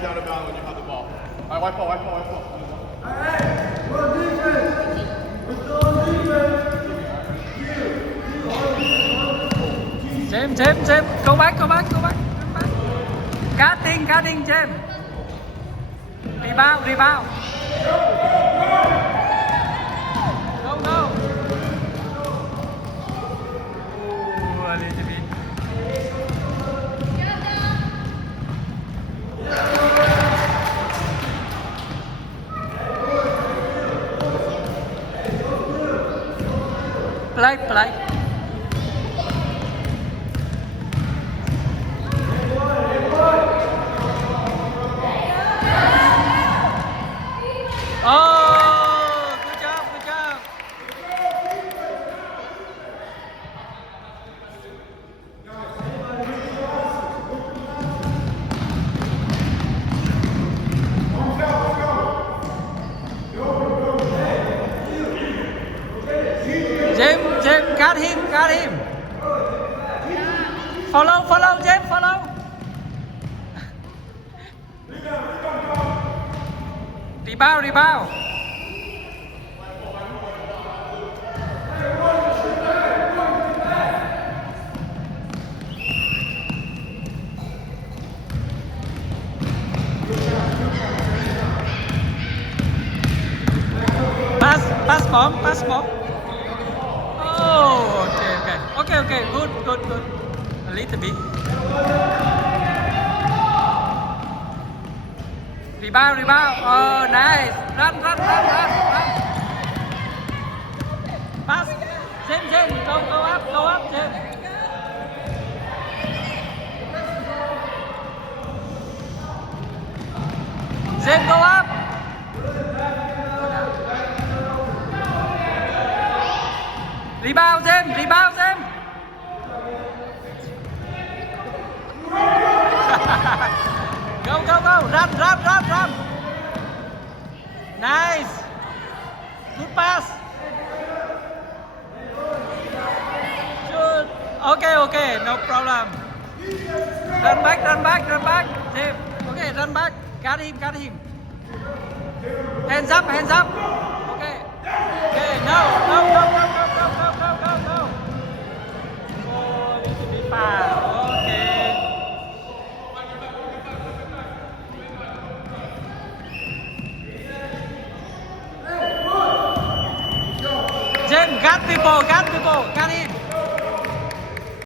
Down to bound when you have the ball. All right, wipe ball, wipe ball, wipe ball. James, go back. Cutting, James. Rebound. Go. Ooh, a little bit. Play. Oh, good job. James, got him. Follow, James, follow. Rebound. Pass ball. Oh, okay. Good. A little bit. Rebound. Oh, nice. Run. Pass. James, go up, James. James, go up. Rebound, James. Go. Run. Nice. Good pass. Shoot. Okay, no problem. Run back. James. Okay, run back. Got him. Hands up. Okay, no. Oh, little bit fast. Okay. James, got people. Got him.